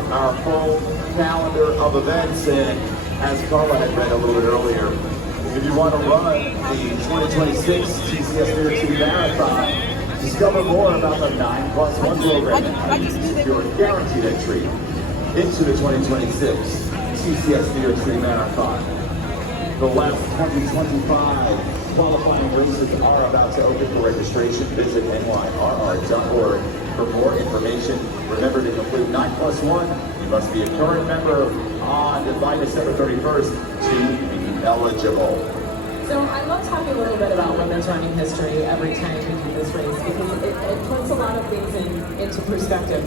out our full calendar of events, and as Carla had read a little bit earlier, if you want to run the 2026 TCS New York City Marathon, discover more about the 9+1 program. You're guaranteed entry into the 2026 TCS New York City Marathon. The last 2025 qualifying races are about to open for registration. Visit nyrr.org for more information. Remember to complete 9+1. You must be a current member by December 31st to be eligible. So I love talking a little bit about women's running history every time we do this race because it puts a lot of things into perspective.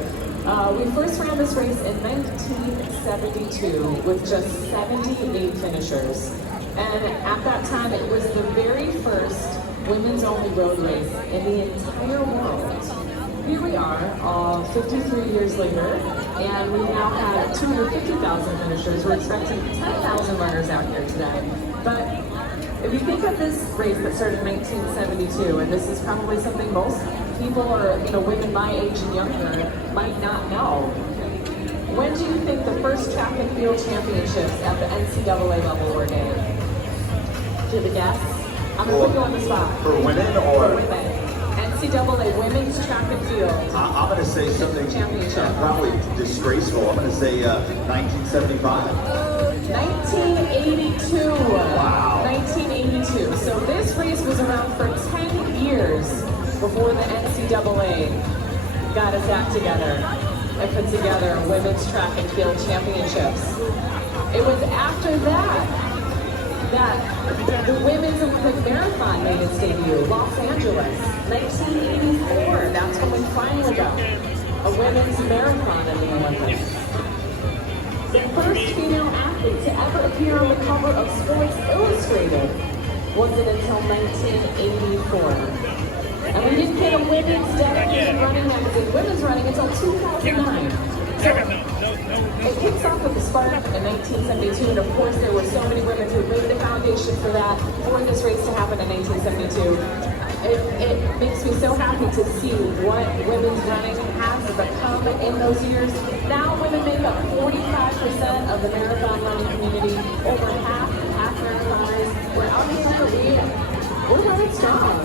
We first ran this race in 1972 with just 78 finishers. And at that time, it was the very first women's-only road race in the entire world. Here we are, 53 years later, and we now have 250,000 finishers. We're expecting 10,000 runners out here today. But if you think of this race that started in 1972, and this is probably something most people or women my age and younger might not know. When do you think the first track and field championships at the NCAA level were named? Do you have a guess? I'm going to put you on the spot. For women or? For women. NCAA Women's Track and Field. I'm going to say something probably disgraceful. I'm going to say 1975. 1982. Wow. 1982. So this race was around for 10 years before the NCAA got its act together and put together Women's Track and Field Championships. It was after that the Women's Olympic Marathon made its debut, Los Angeles, 1984. That's when we finally got a women's marathon in the Olympics. The first female athlete to ever appear on the cover of Sports Illustrated wasn't until 1984. And we didn't get a women's dedicated running magazine, women's running, until 2009. So, it kicks off with the spark in 1972, and of course there were so many women who laid the foundation for that, for this race to happen in 1972. It makes me so happy to see what women's running has become in those years. Now women make up 45% of the marathon running community, over half marathoners. We're out here, we're running strong.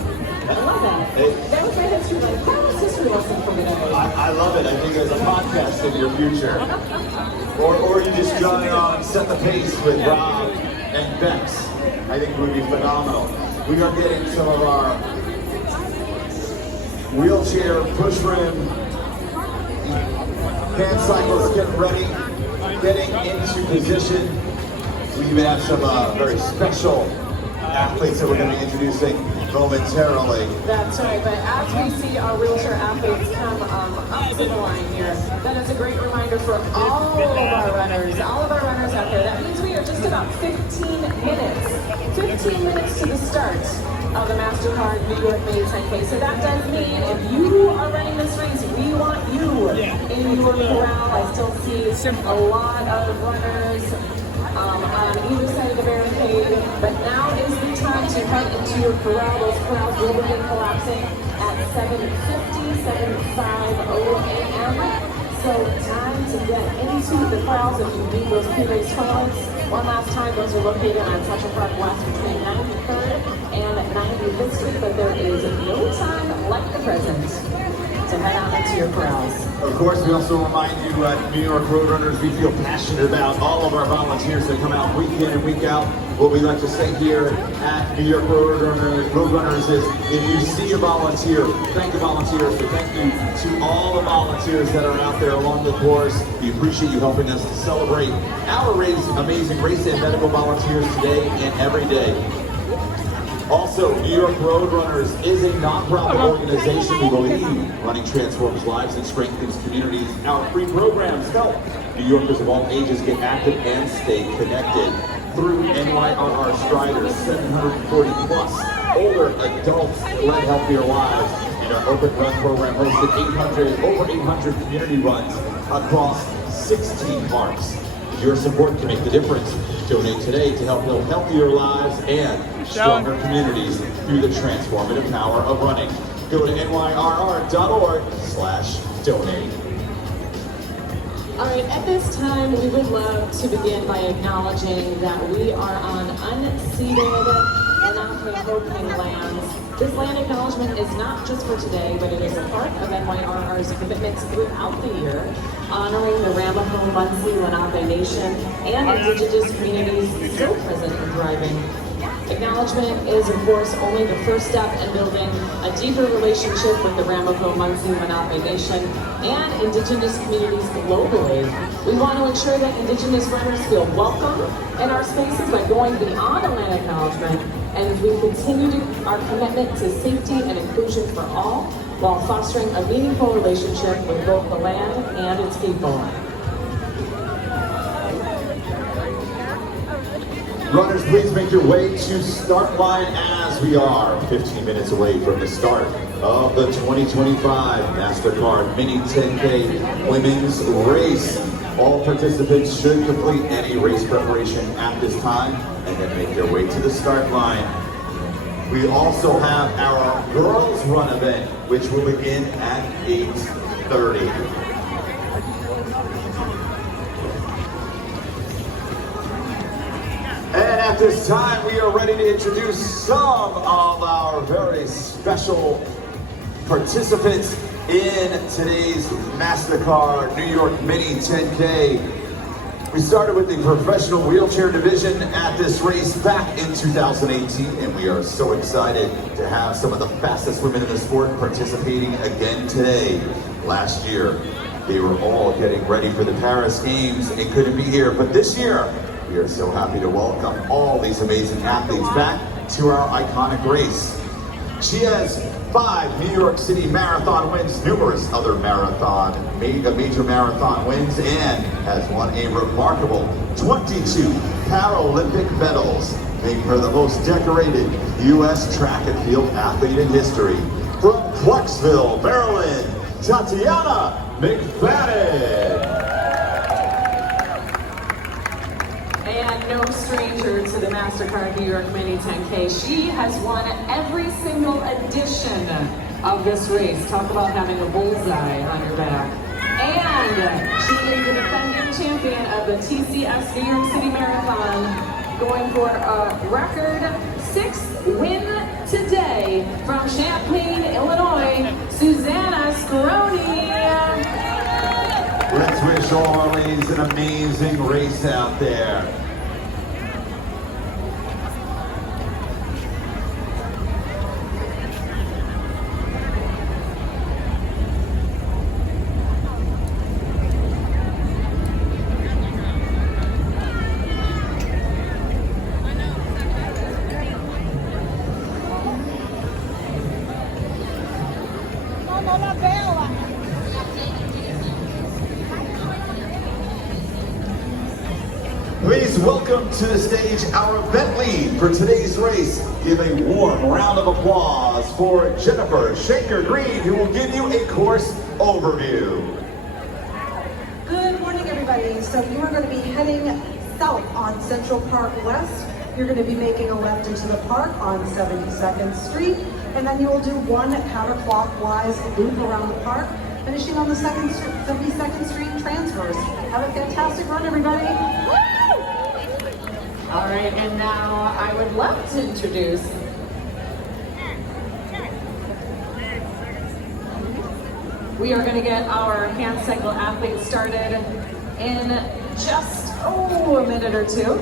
I love that. That was my history lesson. That was history lesson for me today. I love it. I think there's a podcast in your future. Or you just join on Set the Pace with Rob and Bex. I think it would be phenomenal. We are getting some of our wheelchair, push rim, hand cycles getting ready, getting into position. We even have some very special athletes that we're going to be introducing momentarily. That's right, but as we see our wheelchair athletes come up to the line here, that is a great reminder for all of our runners out there. That means we are just about 15 minutes to the start of the Mastercard New York Made 10K. So that does mean if you are running this race, we want you in your corral. I still see a lot of runners on either side of the barricade, but now is the time to head into your corral. Those corrals will begin collapsing at 7:50 a.m. So time to get into the corrals if you need those pre-race toilets. One last time, those are located on Central Park West between 93rd and 95th Street, but there is no time like the present to head out into your corrals. Of course, we also remind you at New York Roadrunners, we feel passionate about all of our volunteers that come out week in and week out. What we like to say here at New York Roadrunners is, if you see a volunteer, thank the volunteers, but thank you to all the volunteers that are out there along the course. We appreciate you helping us to celebrate our amazing race and medical volunteers today and every day. Also, New York Roadrunners is a nonprofit organization. We believe running transforms lives and strengthens communities. Our free programs help New Yorkers of all ages get active and stay connected. Through NYRR Striders, 740 plus older adults led healthier lives. And our Open Run program hosted over 800 community runs across 16 parks. Your support can make the difference. Donate today to help build healthier lives and stronger communities through the transformative power of running. Go to nyrr.org/donate. All right, at this time, we would love to begin by acknowledging that we are on unceded Lenape lands. This land acknowledgement is not just for today, but it is a part of NYRR's commitments throughout the year, honoring the Ramapo, Munsee, Lenape Nation, and indigenous communities still present and thriving. Acknowledgement is, of course, only the first step in building a deeper relationship with the Ramapo, Munsee, Lenape Nation and indigenous communities globally. We want to ensure that indigenous runners feel welcome in our spaces by going beyond a land acknowledgement, and we continue our commitment to safety and inclusion for all, while fostering a meaningful relationship with both the land and its people. Runners, please make your way to start line as we are 15 minutes away from the start of the 2025 Mastercard Mini 10K Women's Race. All participants should complete any race preparation at this time and then make their way to the start line. We also have our girls run event, which will begin at 8:30. And at this time, we are ready to introduce some of our very special participants in today's Mastercard New York Mini 10K. We started with the professional wheelchair division at this race back in 2018, and we are so excited to have some of the fastest women in the sport participating again today. Last year, they were all getting ready for the Paris Games and couldn't be here, but this year, we are so happy to welcome all these amazing athletes back to our iconic race. She has 5 New York City Marathon wins, numerous other major marathon wins, and has won a remarkable 22 Paralympic medals, making her the most decorated U.S. track and field athlete in history. From Clarksville, Maryland, Tatiana McFadden. And no stranger to the Mastercard New York Mini 10K. She has won every single edition of this race. Talk about having a bullseye on your back. And she is the defending champion of the TCS New York City Marathon, going for a record 6th win today from Champaign, Illinois, Susanna Scaroni. Let's wish all our ladies an amazing race out there. Please welcome to the stage our event lead for today's race. Give a warm round of applause for Jennifer Shaker-Green, who will give you a course overview. Good morning, everybody. So you are going to be heading south on Central Park West. You're going to be making a left into the park on 72nd Street, and then you will do one counterclockwise loop around the park, finishing on the 72nd Street transfers. Have a fantastic run, everybody. All right, and now I would love to introduce we are going to get our hand cycle athletes started in just a minute or two,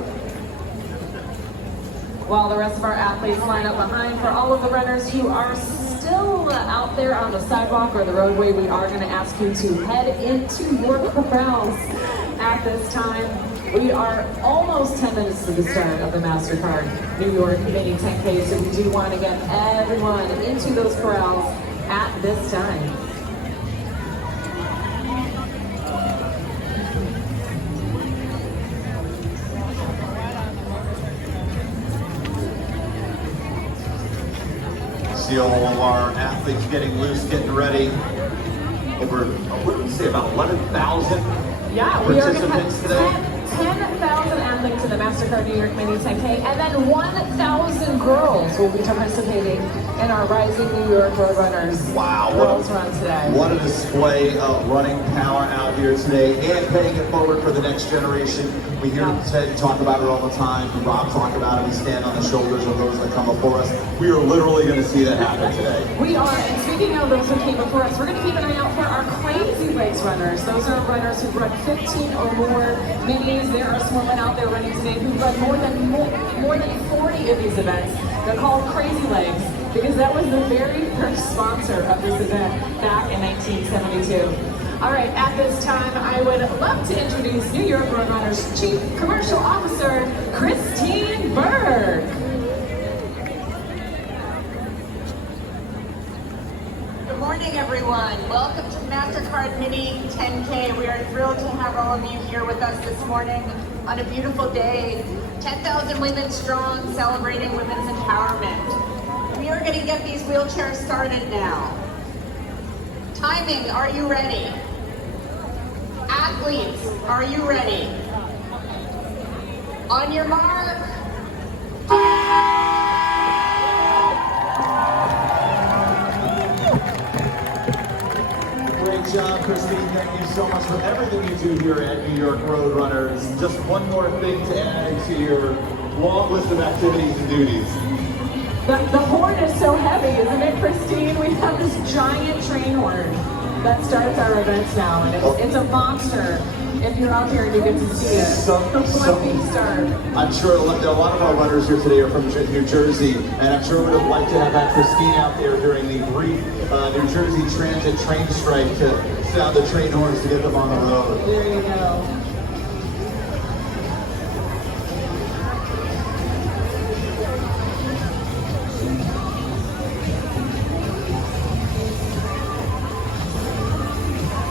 while the rest of our athletes line up behind. For all of the runners who are still out there on the sidewalk or the roadway, we are going to ask you to head into your corrals at this time. We are almost 10 minutes to the start of the Mastercard New York Mini 10K, so we do want to get everyone into those corrals at this time. See all of our athletes getting loose, getting ready. Over, what did we say, about 11,000 Yeah, we are going to participants have today? 10,000 athletes traveling to the Mastercard New York Mini 10K, and then 1,000 girls will be participating in our Rising New York Roadrunners Girls Run today. What a display of running power out here today and paying it forward for the next generation. We hear Ted talk about it all the time. Rob talk about it. We stand on the shoulders of those that come before us. We are literally going to see that happen today. We are, and speaking of those who came before us, we're going to keep an eye out for our Crazy Legs runners. Those are runners who've run 15 or more minis. There are some women out there running today who've run more than 40 of these events. They're called Crazy Legs because that was the very first sponsor of this event back in 1972. All right, at this time, I would love to introduce New York Roadrunners Chief Commercial Officer, Christine Berg. Good morning, everyone. Welcome to Mastercard Mini 10K. We are thrilled to have all of you here with us this morning on a beautiful day. 10,000 women strong, celebrating women's empowerment. We are going to get these wheelchairs started now. Timing, are you ready? Athletes, are you ready? On your mark. Great job, Christine. Thank you so much for everything you do here at New York Roadrunners. Just one more thing to add to your long list of activities and duties. The horn is so heavy, isn't it, Christine? We have this giant train horn that starts our events now, and it's a monster. If you're out here and you get to see it, I'm sure a lot of our runners here today are from New Jersey, and I'm sure we would have liked to have had Christine out there during the brief New Jersey Transit train strike to sound the train horns to get them on the road. There you go.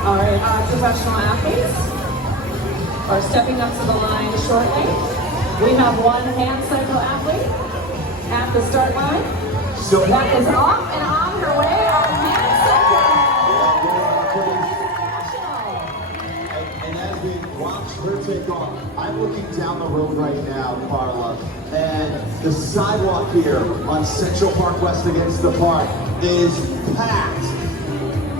All right, our professional athletes are stepping up to the line shortly. We have one hand cycle athlete at the start line. So that is off and on her way. Our hand cycle. And as we watch her take off, I'm looking down the road right now, Carla, and the sidewalk here on Central Park West against the park is packed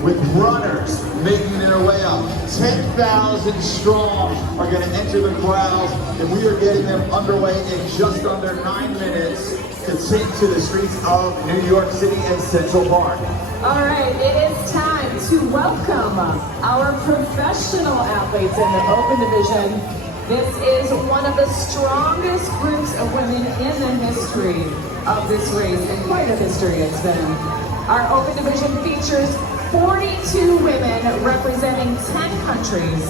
with runners making their way up. 10,000 strong are going to enter the crowds, and we are getting them underway in just under 9 minutes to take to the streets of New York City and Central Park. All right, it is time to welcome our professional athletes in the open division. This is one of the strongest groups of women in the history of this race, and quite a history it's been. Our open division features 42 women representing 10 countries,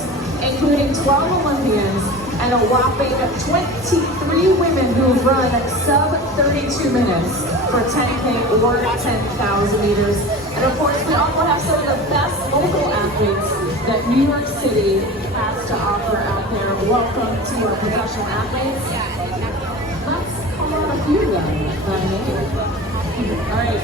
including 12 Olympians and a whopping 23 women who have run sub-32 minutes for 10K or 10,000 meters. And of course, we also have some of the best local athletes that New York City has to offer out there. Welcome to our professional athletes. Let's call on a few of them. All right,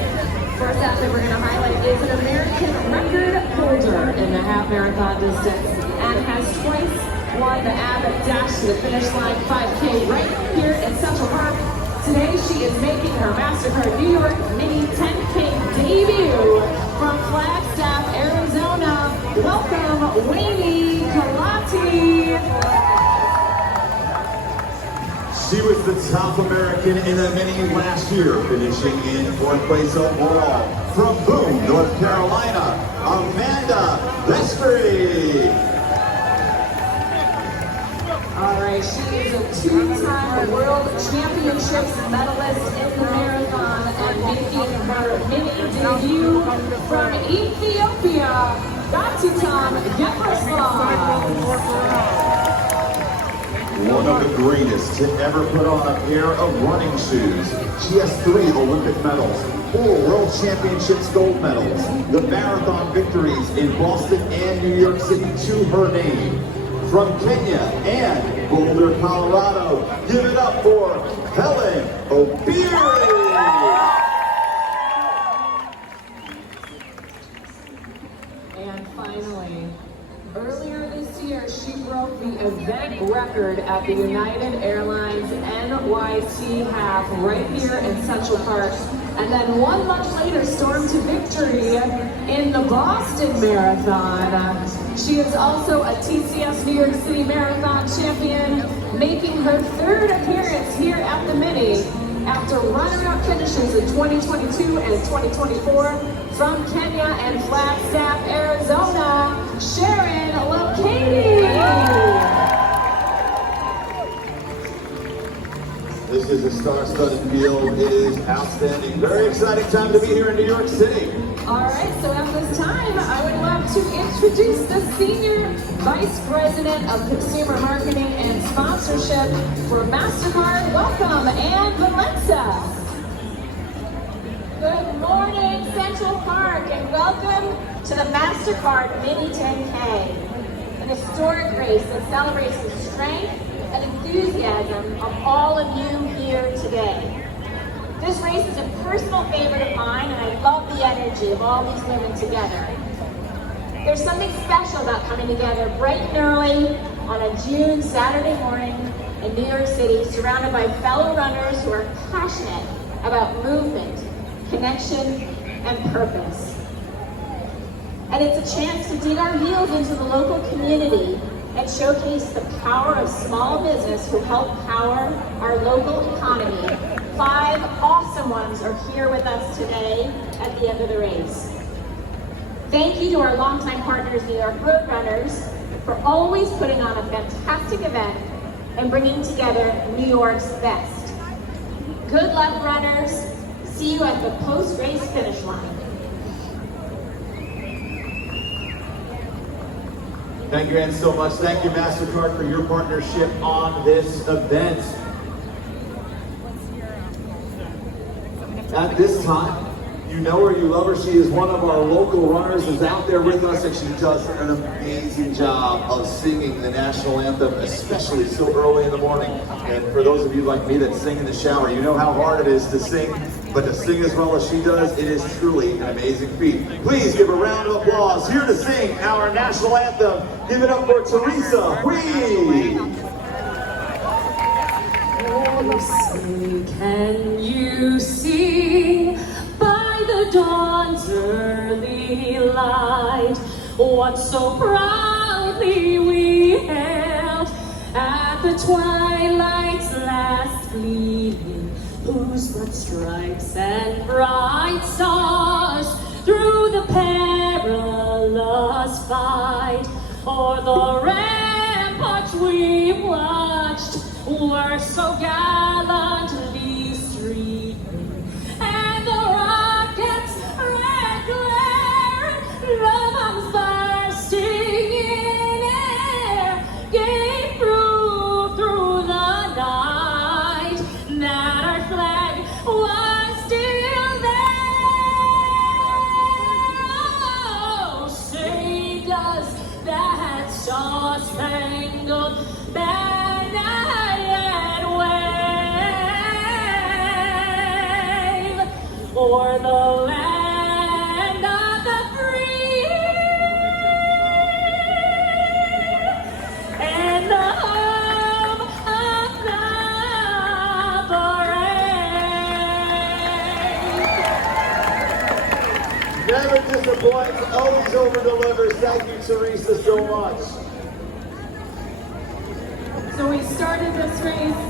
first athlete we're going to highlight is an American record holder in the half marathon distance and has twice won the Abbott Dash to the finish line 5K right here in Central Park. Today she is making her Mastercard New York Mini 10K debut from Flagstaff, Arizona. Welcome, Wayne Kalati. She was the top American in the mini last year, finishing in 4th place overall. From Boone, North Carolina, Amanda Vestry. All right, she is a two-time World Championships medalist in the marathon and making her mini debut from Ethiopia, Gatitam Gebrselassie. One of the greatest to ever put on a pair of running shoes. She has 3 Olympic medals, 4 World Championships gold medals, the marathon victories in Boston and New York City to her name. From Kenya and Boulder, Colorado, give it up for Helen Obiri. And finally, earlier this year, year, she broke the event record at the United Airlines NYC half right here in Central Park. And then 1 month later, stormed to victory in the Boston Marathon. She is also a TCS New York City Marathon champion, making her 3rd appearance here at the Mini after runner-up finishes in 2022 and 2024 from Kenya and Flagstaff, Arizona, Sharon Locady. This is a star-studded field. It is outstanding. Very exciting time to be here in New York City. All right, so at this time, I would love to introduce the Senior Vice President of Consumer Marketing and Sponsorship for Mastercard. Welcome, Ann Valenza. Good morning, Central Park, and welcome to the Mastercard Mini 10K, an historic race that celebrates the strength and enthusiasm of all of you here today. This race is a personal favorite of mine, and I love the energy of all these women together. There's something special about coming together bright and early on a June Saturday morning in New York City, surrounded by fellow runners who are passionate about movement, connection, and purpose. And it's a chance to dig our heels into the local community and showcase the power of small business who help power our local economy. 5 awesome ones are here with us today at the end of the race. Thank you to our longtime partners, New York Roadrunners, for always putting on a fantastic event and bringing together New York's best. Good luck, runners. See you at the post-race finish line. Thank you, Ann, so much. Thank you, Mastercard, for your partnership on this event. At this time, you know her, you love her. She is one of our local runners, is out there with us, and she does an amazing job of singing the national anthem, especially so early in the morning. And for those of you like me that sing in the shower, you know how hard it is to sing, but to sing as well as she does, it is truly an amazing feat. Please give a round of applause. Here to sing our national anthem, give it up for Teresa Wee. Can you see by the dawn's early light what so proudly we hailed at the twilight's last gleaming, whose broad stripes and bright stars through the perilous fight o'er the ramparts we watched were so gallantly streaming, and the rockets' red glare, bombs bursting in air, gave proof through the night that our flag was still there. Oh, say does that star-spangled banner yet wave o'er the land of the free and the home of the brave. Never disappoints, always over-delivers. Thank you, Teresa, so much. So we started this race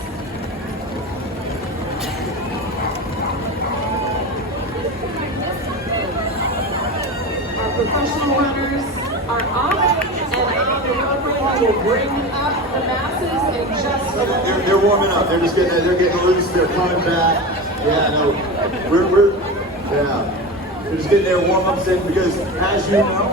our professional runners are off, and on the road race will bring up the masses in just a moment. They're warming up. They're just they're getting loose. They're coming back. Yeah, no, we're just getting their warm-ups in because, as you know,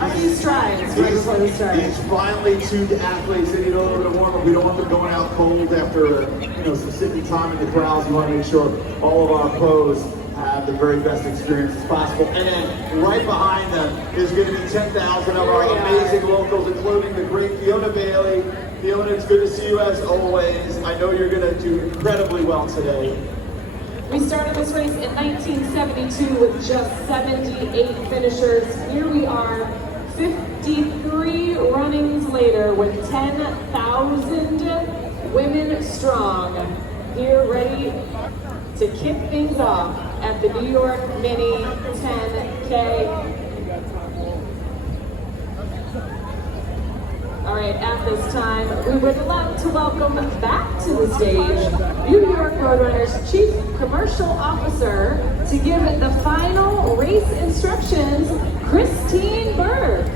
A few strides right before we start. These finely tuned athletes, they need a little bit of warm-up. We don't want them going out cold after some sticky time in the crowds. We want to make sure all of our pros have the very best experience as possible. And then right behind them is going to be 10,000 of our amazing locals, including the great Fiona Bailey. Fiona, it's good to see you as always. I know you're going to do incredibly well today. We started this race in 1972 with just 78 finishers. Here we are, 53 runnings later with 10,000 women strong, here ready to kick things off at the New York Mini 10K. All right, at this time, we would love to welcome back to the stage New York Roadrunners Chief Commercial Officer to give the final race instructions, Christine Burke.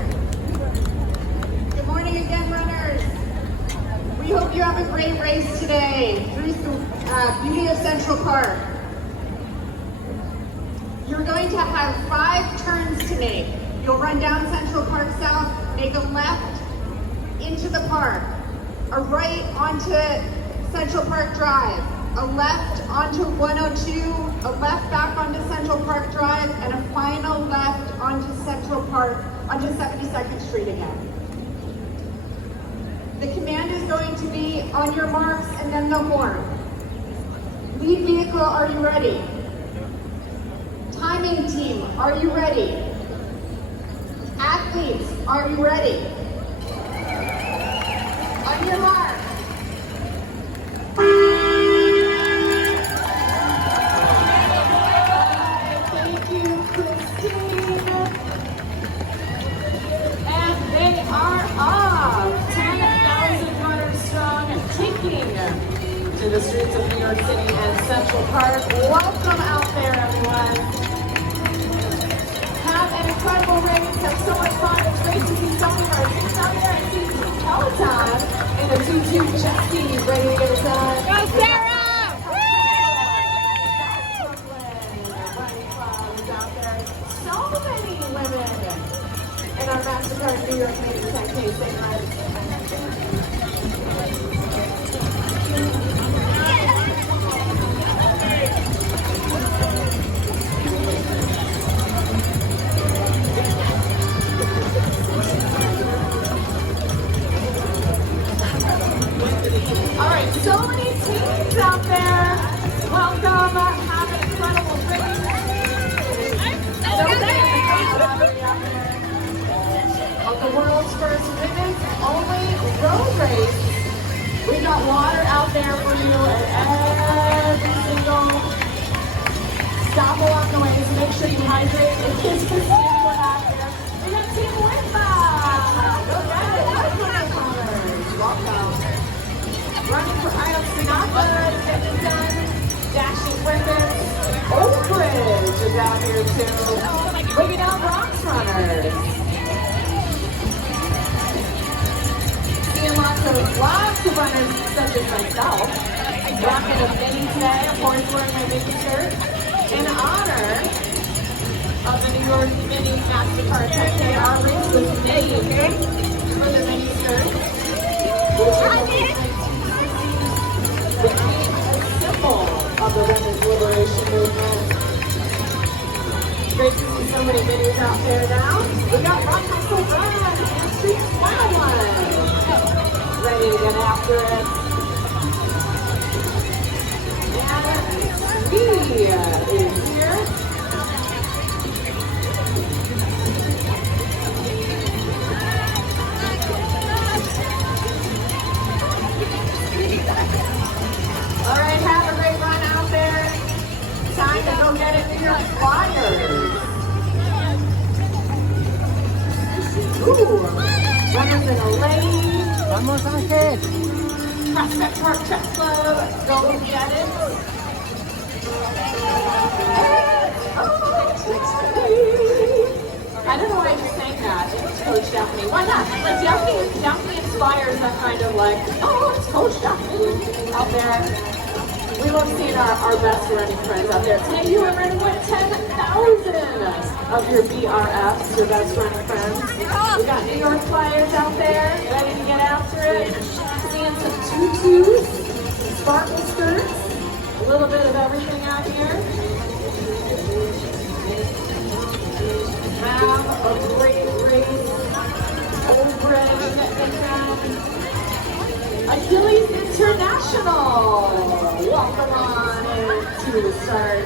Good morning again, runners. We hope you have a great race today through the beauty of Central Park. You're going to have 5 turns to make. You'll run down Central Park South, make a left into the park, a right onto Central Park Drive, a left onto 102, a left back onto Central Park Drive, and a final left onto Central Park, onto 72nd Street again. The command is going to be on your marks and then the horn. Lead vehicle, are you ready? Timing team, are you ready? Athletes, are you ready? On your mark. Thank you, Christine. And they are off. 10,000 runners strong, taking to the streets of New York City and Central Park. Welcome out there, everyone. Have an incredible race. Have so much fun. It's great to see so many of our kids out there. I see Peloton in a tutu chesty, ready to get it done. Go, Sarah! So many women in our Mastercard New York Mini 10K. Say hi. All right, so many teams out there. Welcome. Have an incredible race. Of the world's first women's only road race. We got water out there for you at every single stop along the way, so make sure you hydrate. It is Christine out there. We got Team Wimba. Go guys, welcome. Running for Item Sinatra, getting done. Dashing women. Oak Ridge is out here too. Bringing out Bronx runners. Seeing lots of runners such as myself. Rocking a mini today. Of course, wearing my mini shirt in honor of the New York Mini Mastercard 10K. Our race was named for the mini shirt. Became a symbol of the women's liberation movement. Great to see so many minis out there now. We got Rock Hustle Run and Street 101 ready to get after it. And he is here. All right, have a great run out there. Time to go get it to your flyers. Ooh, runners in a lane. Vamos, Ángel. Prospect Park Chess Club, go get it. I don't know why I just sang that. It's Coach Daphne. Why not? Like Daphne inspires that kind of like, oh, it's Coach Daphne out there. We love seeing our best running friends out there. Today you are running with 10,000 of your BRFs, your best running friends. We got New York Flyers out there, ready to get after it. Seeing some tutus, sparkle skirts, a little bit of everything out here. Have a great race. Old Bridge, Achilles International. Welcome on into the start.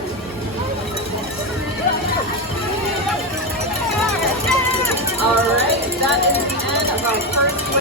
All right, that is the end of our first